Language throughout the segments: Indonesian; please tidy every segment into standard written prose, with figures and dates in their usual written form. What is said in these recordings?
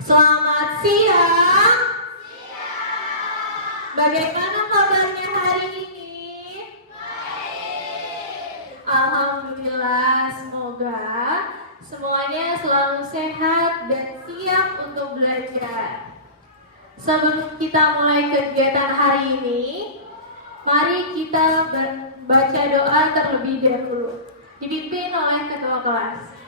Selamat siang. Bagaimana kabarnya hari ini? Baik. Alhamdulillah, semoga semuanya selalu sehat dan siap untuk belajar. Sebelum kita mulai kegiatan hari ini, mari kita baca doa terlebih dahulu, dipimpin oleh ketua kelas.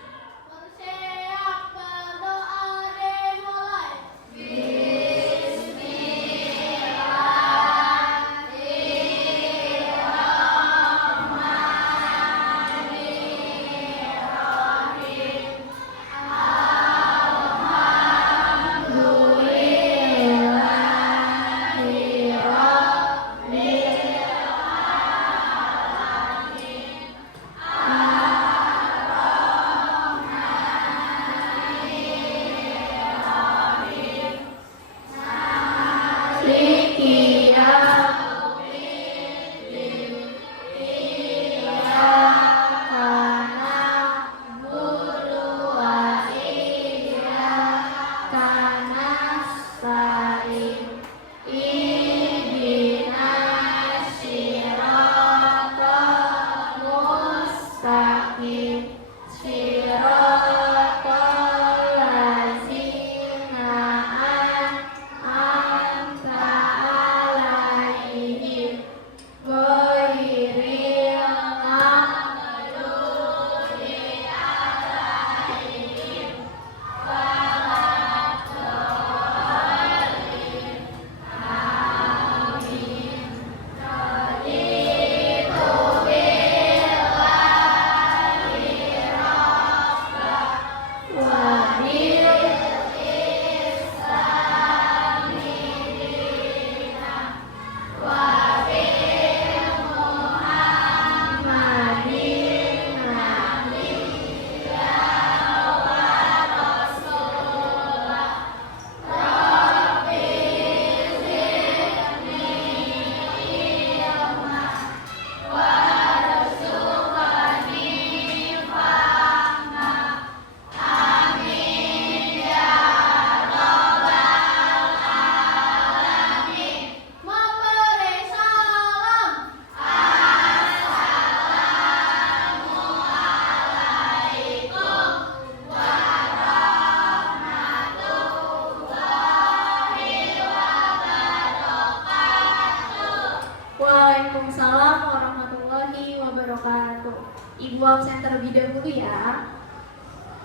Waalaikumsalam warahmatullahi wabarakatuh. Ibu absen terlebih dahulu ya.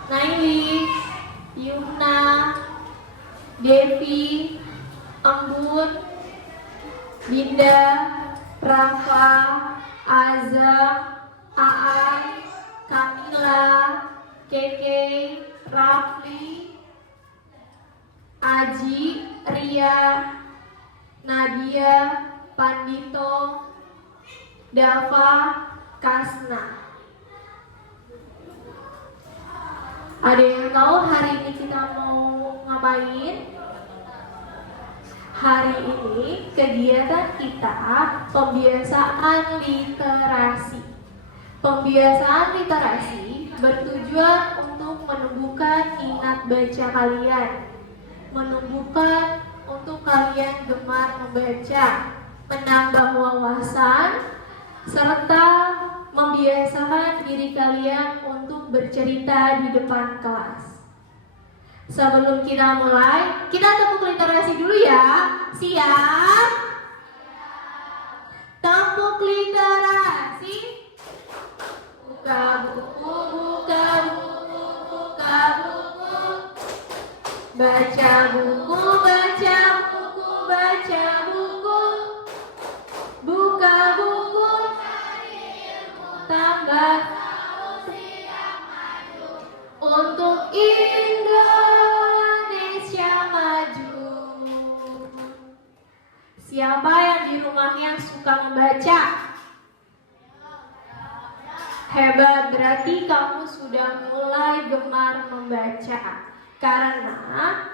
Naili, Yumna, Devi, Anggun, Dinda, Rafa, Azam, Aan, Kamila, Keke, Rafli, Aji, Ria, Nadia, Pandito, Dava, Kasna. Ada yang tahu hari ini kita mau ngapain? Hari ini kegiatan kita pembiasaan literasi. Pembiasaan literasi bertujuan untuk menumbuhkan minat baca kalian, menumbuhkan untuk kalian gemar membaca, menambah wawasan, serta membiasakan diri kalian untuk bercerita di depan kelas. Sebelum kita mulai, kita tepuk literasi dulu ya. Siap? Tepuk literasi. Buka buku, buka buku, buka buku. Baca buku, baca buku, baca buku. Buka buku, tambah untuk Indonesia maju. Siapa yang di rumahnya suka membaca? Hebat, berarti kamu sudah mulai gemar membaca. Karena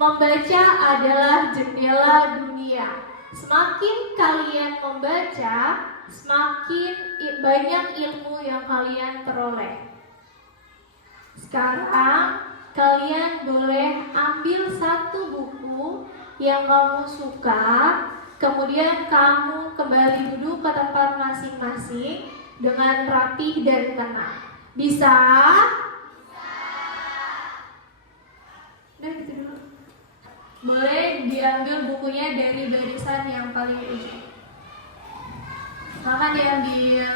membaca adalah jendela dunia. Semakin kalian membaca, semakin banyak ilmu yang kalian peroleh. Sekarang kalian boleh ambil satu buku yang kamu suka, kemudian kamu kembali duduk ke tempat masing-masing dengan rapih dan tenang. Bisa? Udah gitu dulu. Boleh diambil bukunya dari barisan yang paling ujung. Silakan diambil.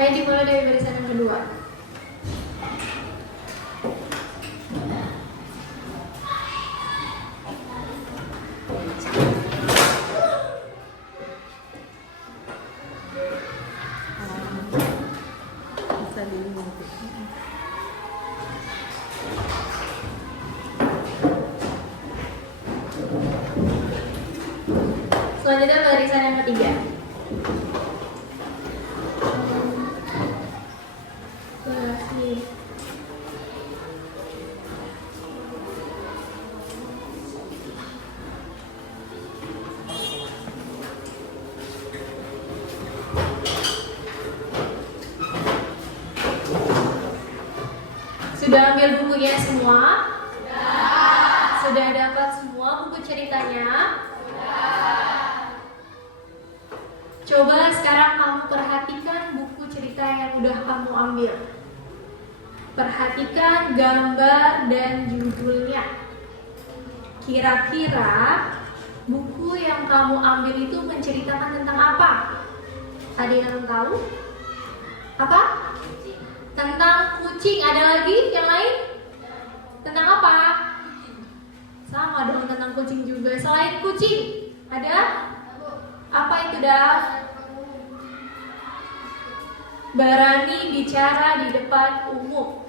Ayo dimulai dari barisan yang kedua. Selanjutnya barisan yang ketiga. Sudah ambil bukunya semua? Sudah dapat semua buku ceritanya? Coba sekarang kamu perhatikan buku cerita yang udah kamu ambil. Perhatikan gambar dan judulnya. Kira-kira buku yang kamu ambil itu menceritakan tentang apa? Ada yang tahu? Apa? Tentang kucing. Ada lagi yang lain? Tentang apa? Sama dong, tentang kucing juga. Selain kucing, ada? Apa itu, Daf? Berani bicara di depan umum.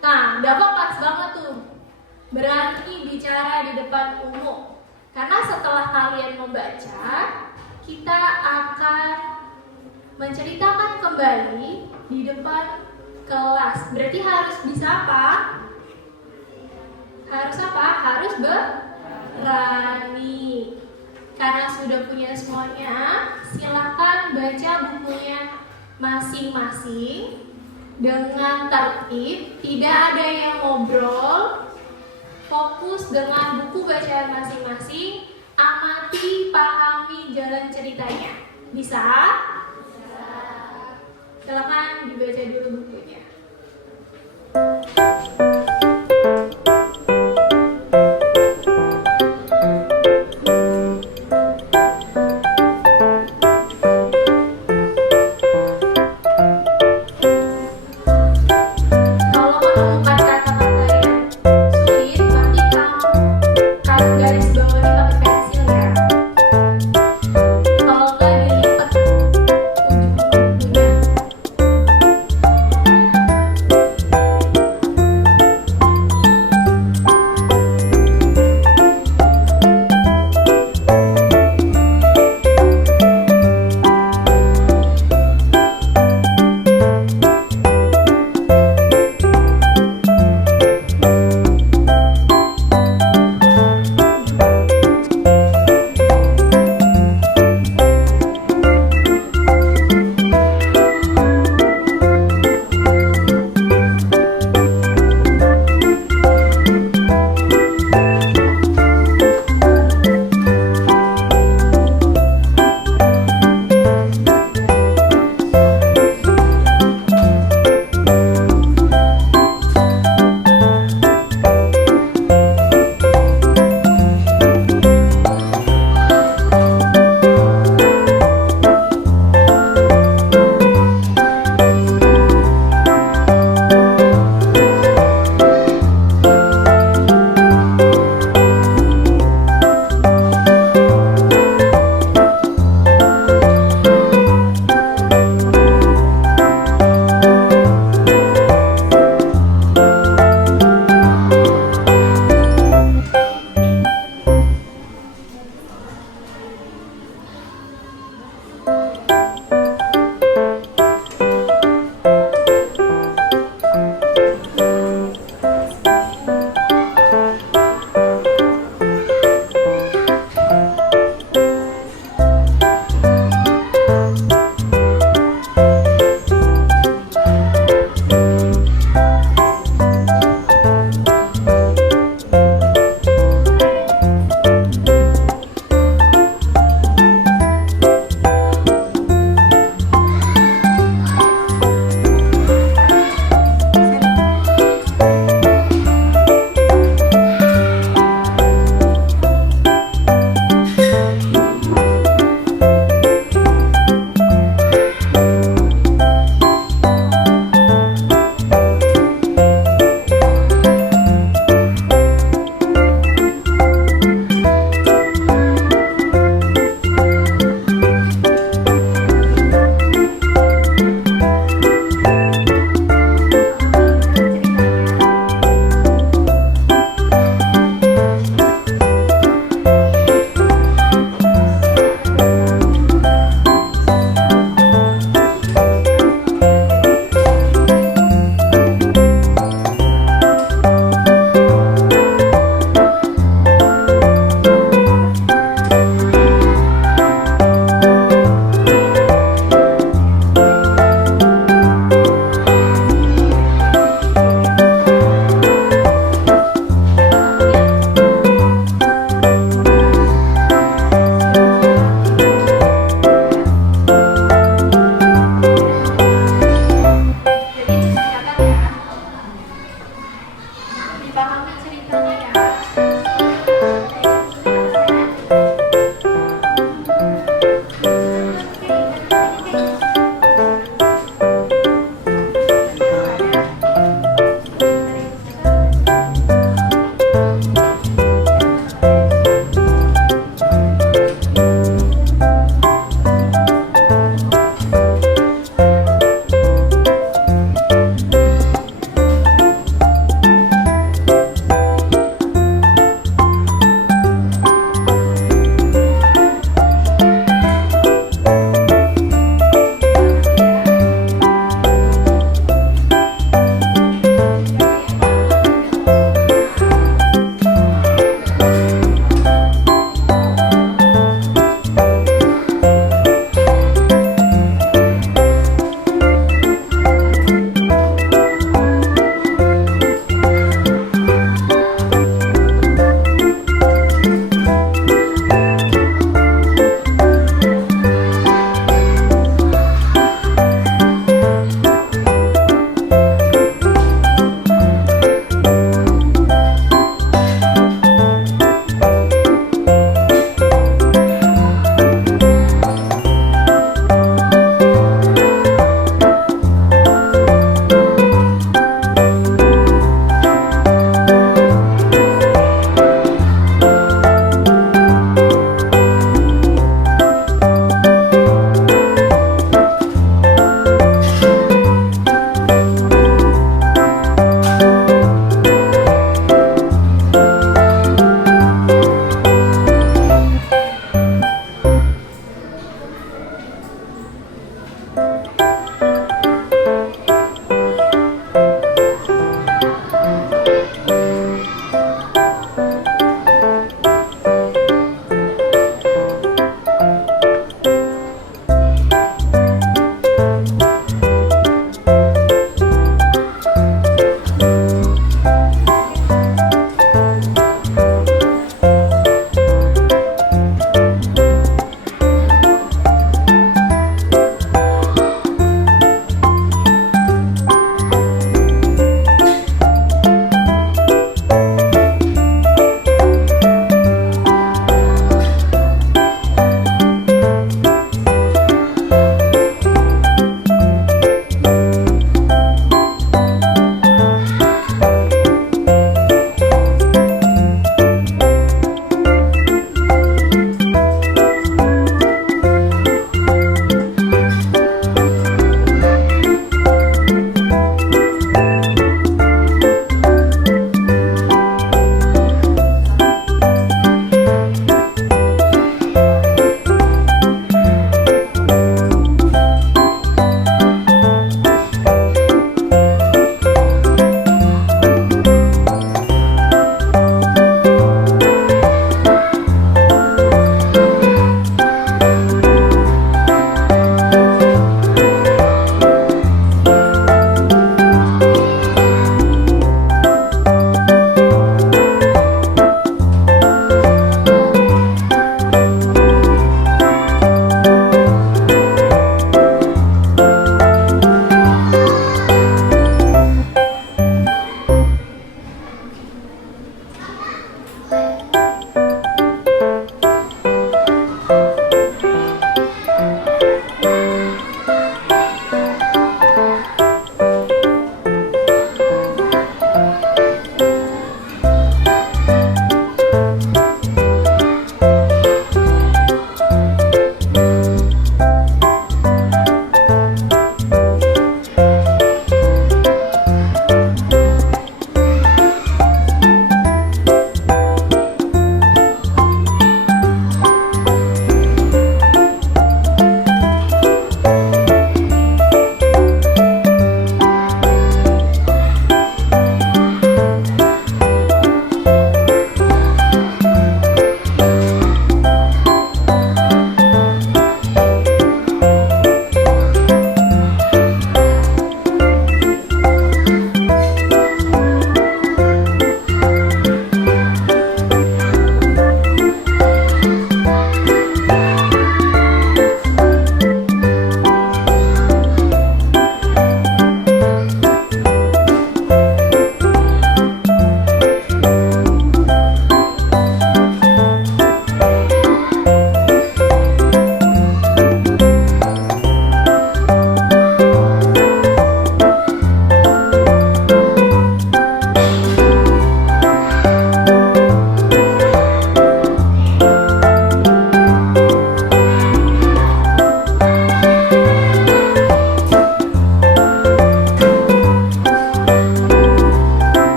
Nah, Dava pas banget tuh. Berani bicara di depan umum. Karena setelah kalian membaca, kita akan menceritakan kembali di depan kelas. Berarti harus bisa apa? Harus apa? Harus berani. Karena sudah punya semuanya, silakan baca bukunya masing-masing dengan tertib, tidak ada yang ngobrol. Fokus dengan buku bacaan masing-masing, amati, pahami jalan ceritanya. Bisa? Silakan dibaca dulu bukunya.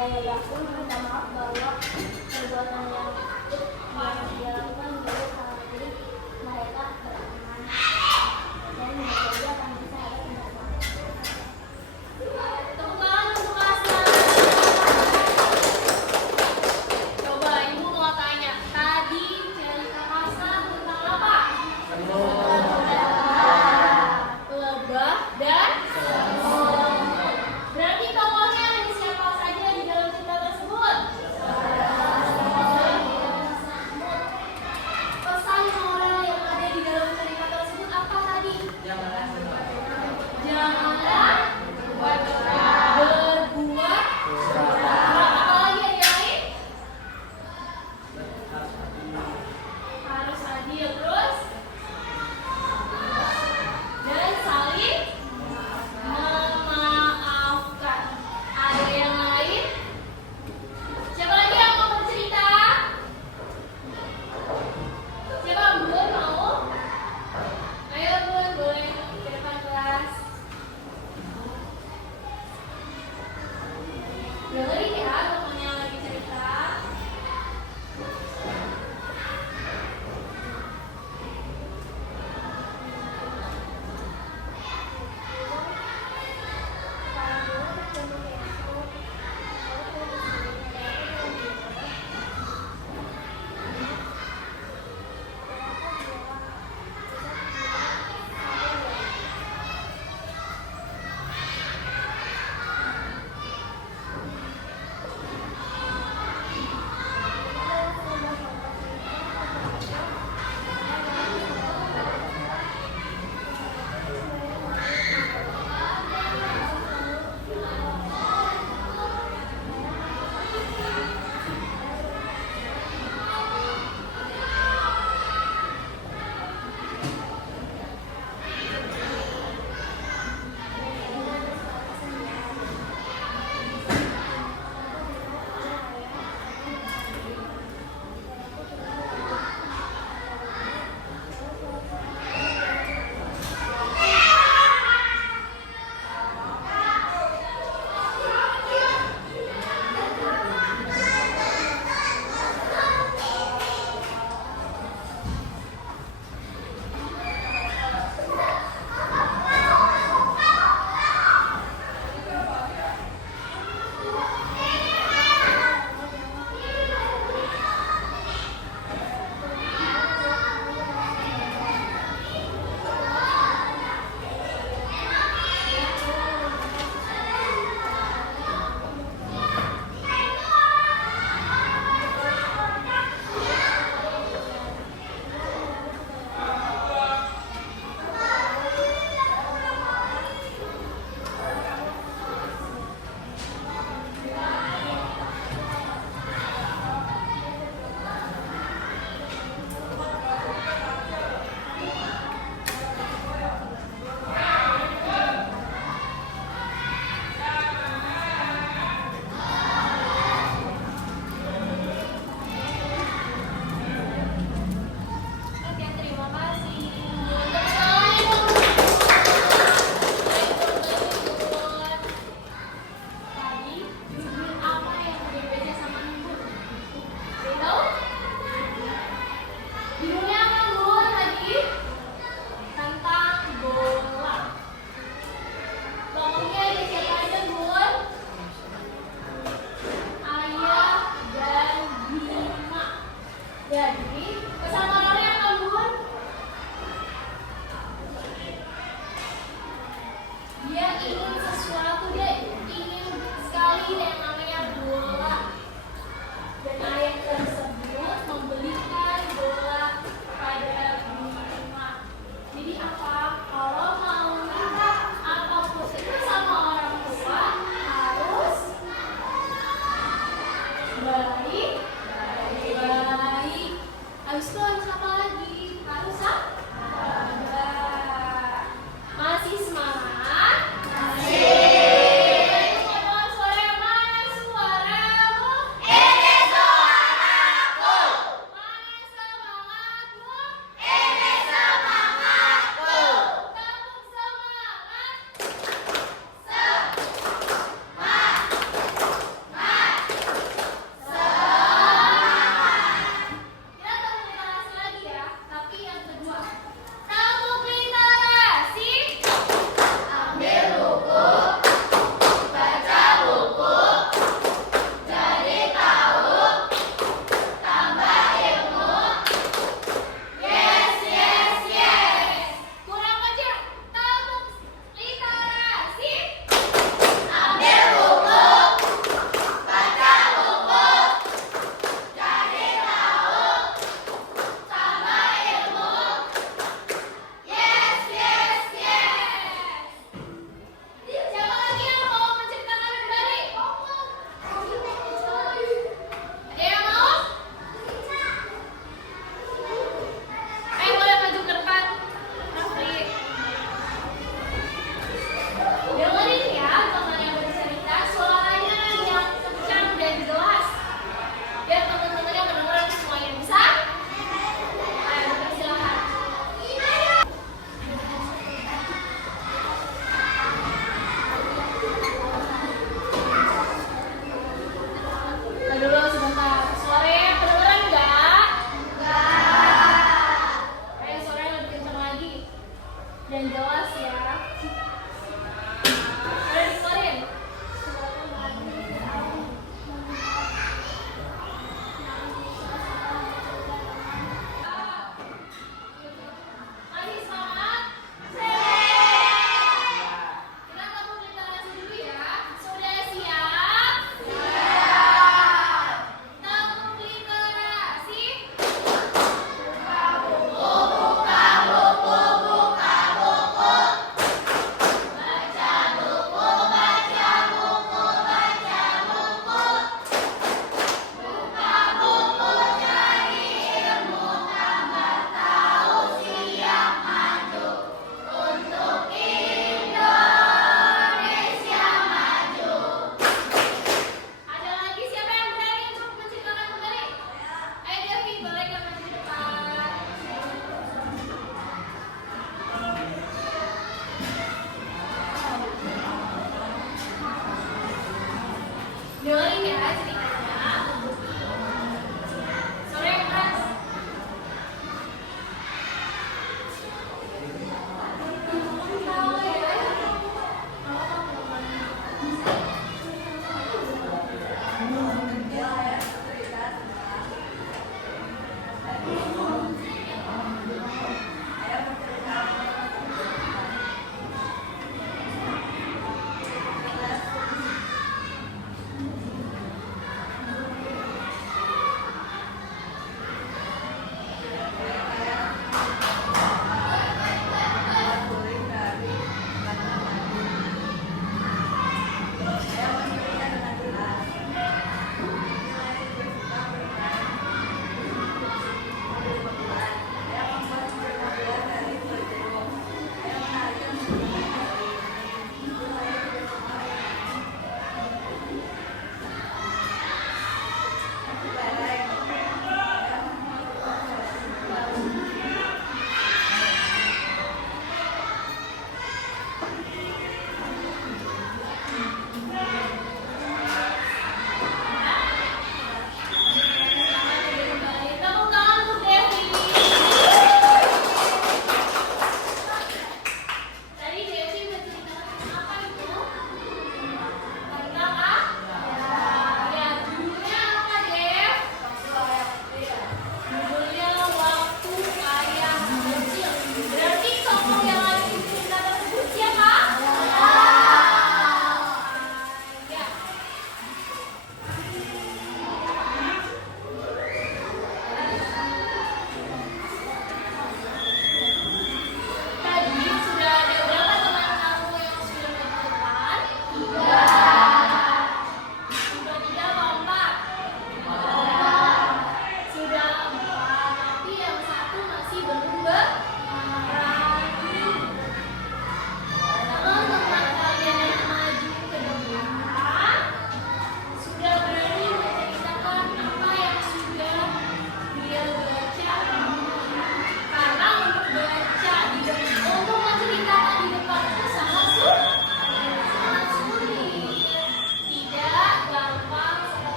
Saya pun minta maaf bahwa perbuatan yang dia lakukan dulu jadi mereka beraman dan menjadi akan bisa ada tindak lanjut. Tepuk tangan untuk Asma. Coba Ibu mau tanya, tadi cerita Asma tentang apa? Lebah dan semut. Berarti tokohnya ada siapa saja di dalam cerita tersebut? Pesan moral yang ada di dalam cerita tersebut apa tadi? Janganlah berbuat apa lagi yang lain? Harus adil terus dan saling memaafkan. Ada yang lain? Siapa lagi yang mau bercerita? Siapa Bun mau? Ayo Bun, boleh ke depan kelas. Dengerin ya temannya lagi cerita. Oke, terima kasih. Tepuk tangan ya, Bun. Tadi judul apa yang udah dibaca sama Ibu? Tahu? Judulnya apa Bun tadi? Tentang bola. Tokohnya ada siapa aja Bun? Ayah dan Bima. Jadi pesan moralnya apa Bun? Dia ingin sesuatu, dia ingin sekali yang namanya bola. Dan ayah tersebut membelikan bola kepada Bima. Jadi apa? Kalau mau minta apapun itu sama orang tua harus baik. Habis itu harus apa lagi? Harus sabar. Masih semangat? Masih. Mohon suara yang mana? Suaramu? Ini suaraku. Mana semangatmu? Ini semangatku. Kamu semangat? Semangat.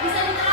Bisa diterapkan